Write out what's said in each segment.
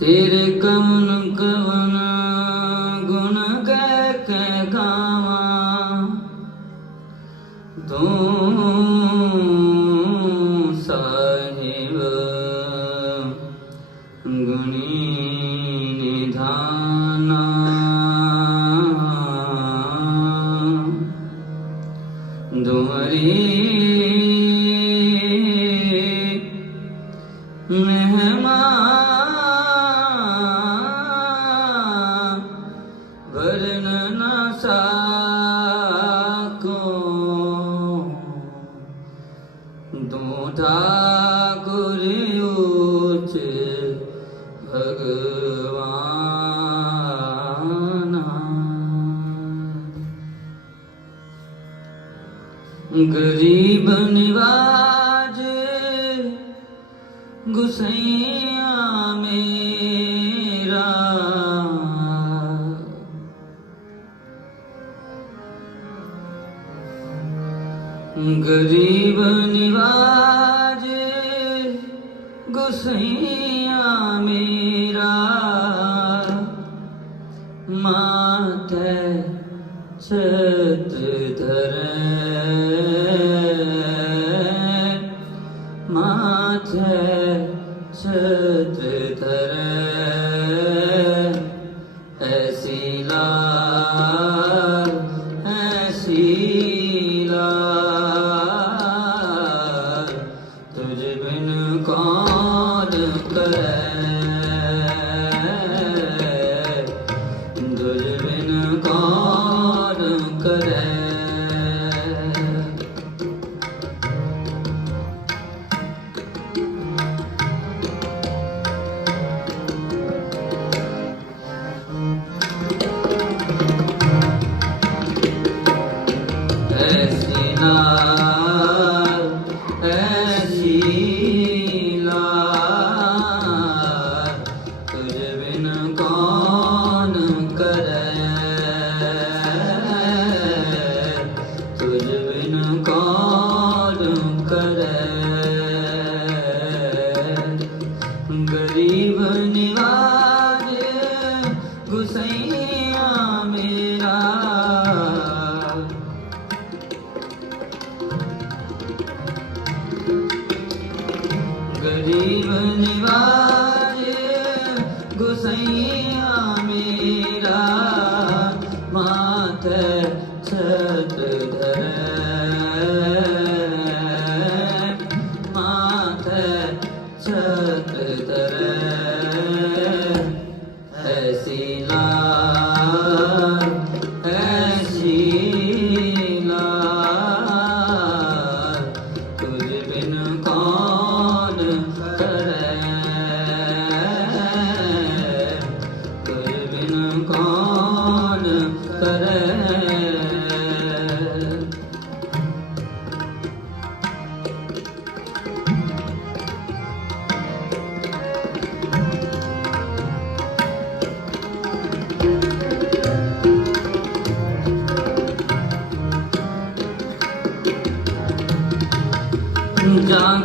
तेरे कवन कवन गुण कह के गावा तू तो गुणी निधाना दुमरी मेहमान गरीब निवाजे गुसई Today. गरीब ने de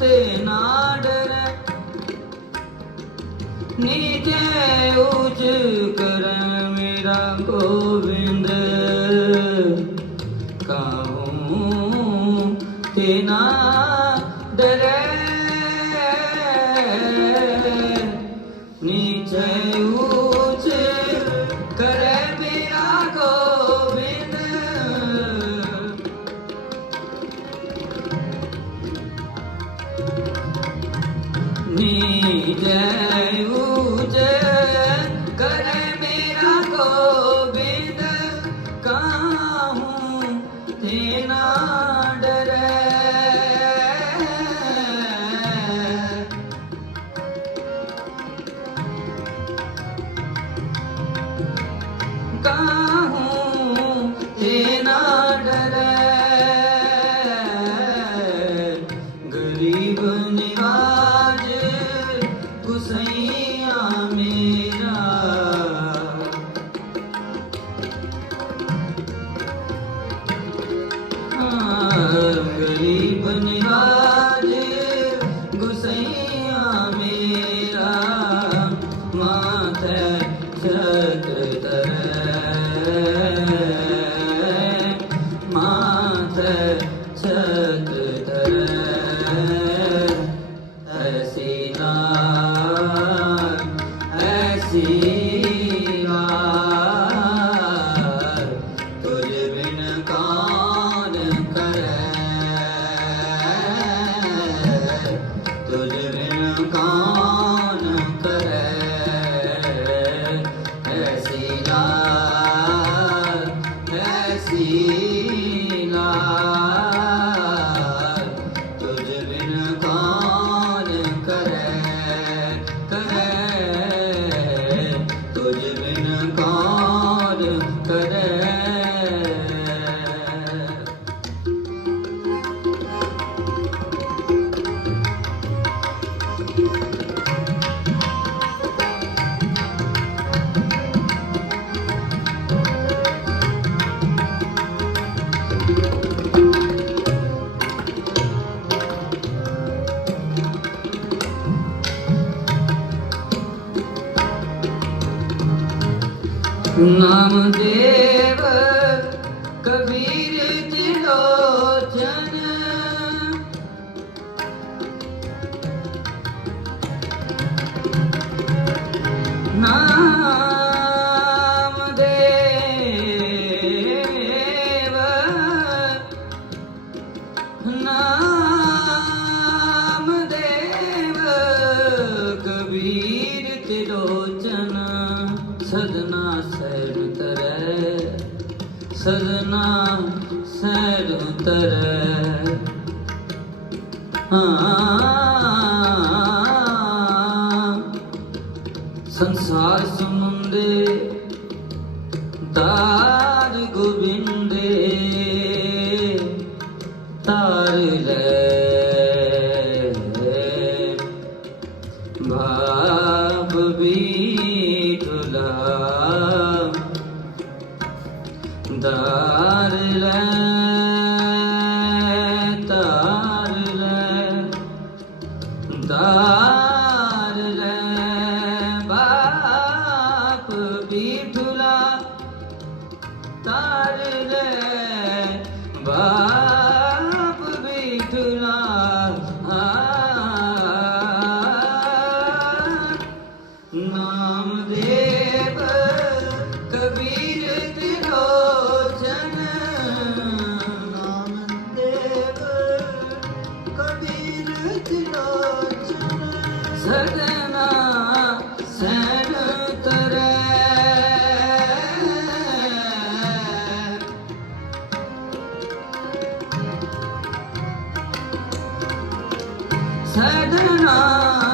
ਤੇ ਨਾ ਡਰੈ ਨੀਤੇ ਉਜ ਕਰ ਮੇਰਾ ਕੋ ਨੀ ਜੈ ਉਜੈ माता ना ਨਾਮ ਦੇ सदना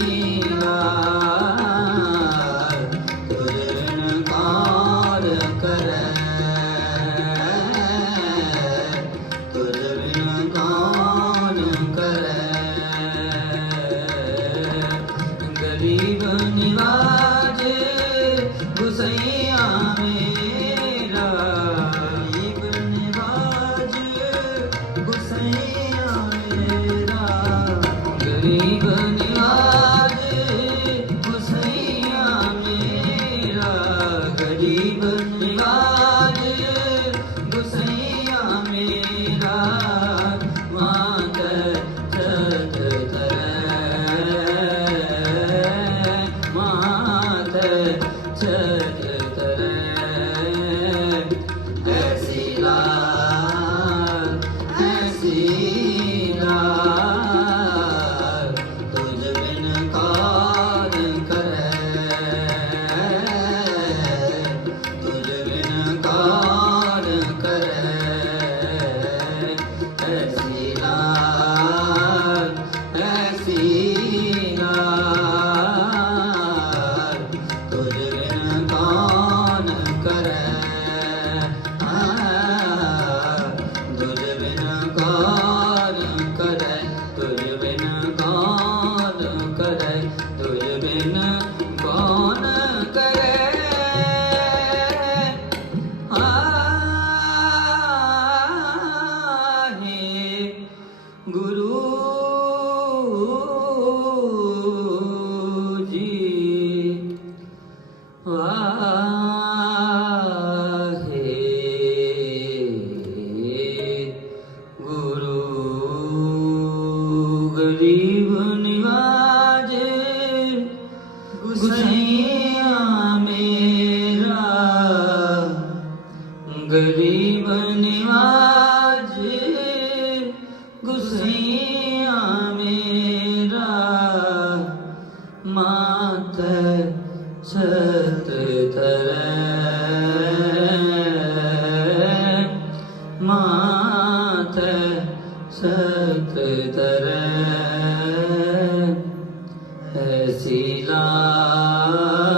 Medina. बनाई तुझे बिन gostei सिरा